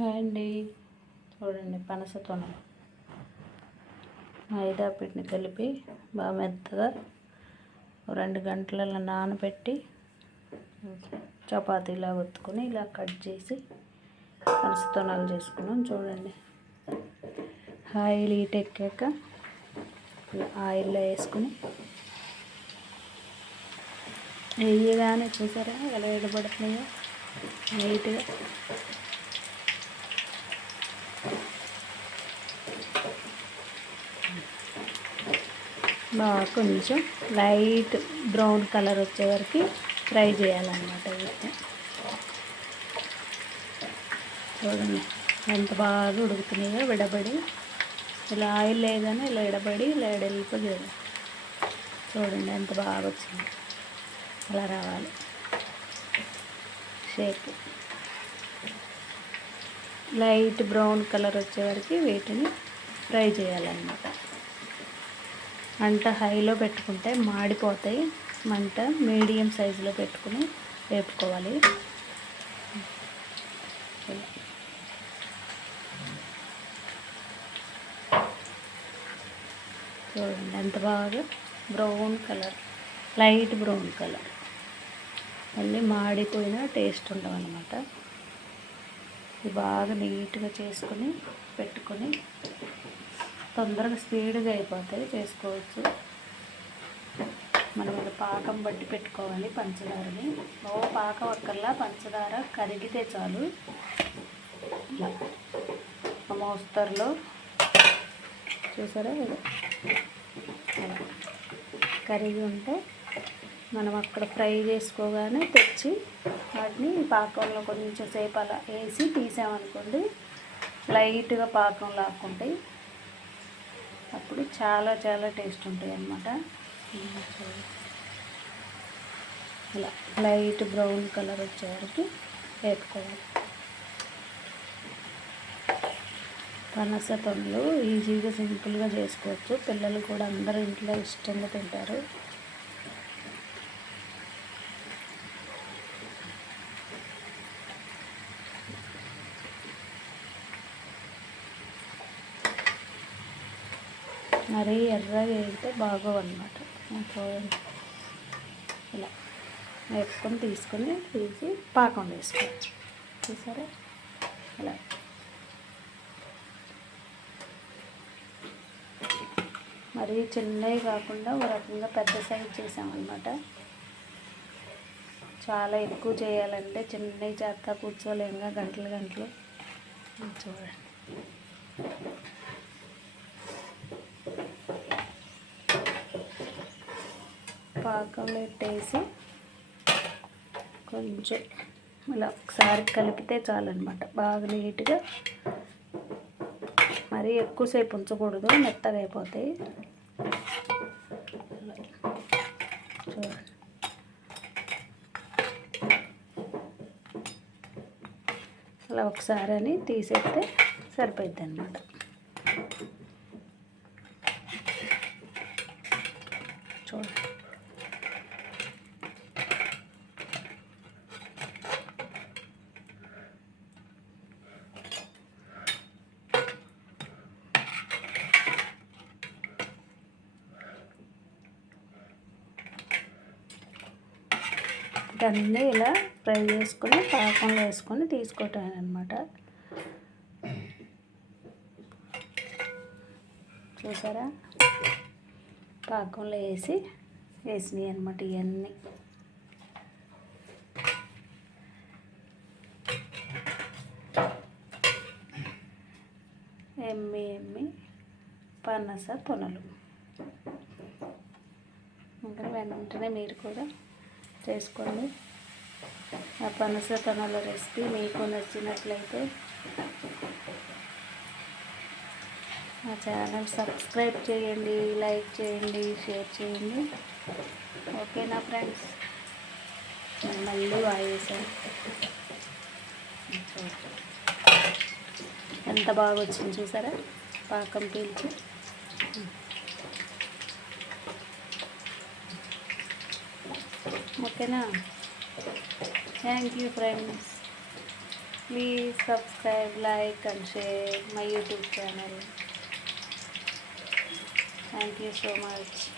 Hi అండి. చూడండి పనసతోన మైదా పిండిని కలిపి బాగా మెత్తగా 2 గంటలలో నానబెట్టి చపాతీలా ఒత్తుకొని ఇలా కట్ చేసి పనసతోనలు చేసుకున్నాం. చూడండి ఆయిల్ హీట్ ఎక్కాక ఆయిల్లో వేసుకుని వేయగానే చూసారా ఎలా ఎడబడుతున్నాయో నీట్గా. బాగా కొంచెం లైట్ బ్రౌన్ కలర్ వచ్చే వరకు ఫ్రై చేయాలన్నమాట. వీటిని చూడండి ఎంత బాగా ఉడుకుతున్నాయో విడబడి. ఇలా ఆయిల్ లేదని ఇలా విడబడి ఇలా ఎడలిపోయి చూడండి ఎంత బాగా వచ్చింది. అలా రావాలి షేప్. లైట్ బ్రౌన్ కలర్ వచ్చే వరకు వీటిని ఫ్రై చేయాలన్నమాట. మంట హైలో పెట్టుకుంటే మాడిపోతాయి. మంట మీడియం సైజులో పెట్టుకుని వేపుకోవాలి. చూడండి ఎంత బాగా brown colour, light brown colour. మళ్ళీ మాడిపోయిన టేస్ట్ ఉండవన్నమాట. ఇది బాగా నీట్గా చేసుకొని పెట్టుకొని తొందరగా స్పీడ్గా అయిపోతాయి, చేసుకోవచ్చు. మనం ఇలా పాకం బట్టి పెట్టుకోవాలి. పంచదారని పాకం అక్కర్లా, పంచదార కరిగితే చాలు. ఇలా మోస్తరులో చూసారా అలా కరిగి ఉంటే మనం అక్కడ ఫ్రై చేసుకోగానే తెచ్చి వాటిని పాకంలో కొంచెం సేపు అలా వేసి తీసామనుకోండి, లైట్గా పాకం లాక్కుంటాయి. అప్పుడు చాలా చాలా టేస్ట్ ఉంటాయి అన్నమాట. ఇలా లైట్ బ్రౌన్ కలర్ వచ్చే వరకు వేపుకోవాలి. పనస పండ్లు ఈజీగా సింపుల్గా చేసుకోవచ్చు. పిల్లలు కూడా అందరూ ఇంట్లో ఇష్టంగా తింటారు. మరీ ఎర్రగా వేస్తే బాగోవన్నమాట. చూడండి ఇలా వేసుకొని తీసి పాకం వేసుకోవచ్చు. చూసారా ఇలా మరీ చిన్నవి కాకుండా ఒక రకంగా పెద్ద సైజు చేసామన్నమాట. చాలా ఎక్కువ చేయాలంటే చిన్నవి చేస్తా కూర్చోలేముగా గంటలు. చూడండి పాకంలో పెట్టేసి కొంచెం ఇలా ఒకసారి కలిపితే చాలన్నమాట. బాగా నీట్గా, మరీ ఎక్కువసేపు ఉంచకూడదు, మెత్తగా అయిపోతాయి. చూడండి అలా ఒకసారి అని తీసేస్తే సరిపోద్ది అన్నమాట. చూడండి అన్నీ ఇలా ఫ్రై చేసుకొని పాకంలో వేసుకొని తీసుకోవటం అన్నమాట. చూసారా పాకంలో వేసినాయి అన్నమాట. ఇవన్నీ ఎమ్మి పనస తొనలు. ఇంకా వెంటనే మీరు కూడా చేసుకోండి. ఆ పనస తొనల రెసిపీ మీకు నచ్చినట్లయితే మా ఛానల్ సబ్స్క్రైబ్ చేయండి, లైక్ చేయండి, షేర్ చేయండి. ఓకేనా ఫ్రెండ్స్? మళ్ళీ వాయేసాను. ఎంత బాగా వచ్చింది చూసారా పాకం పీల్చి. ఓకేనా? Thank you friends. Please subscribe, like and share my YouTube channel. Thank you so much.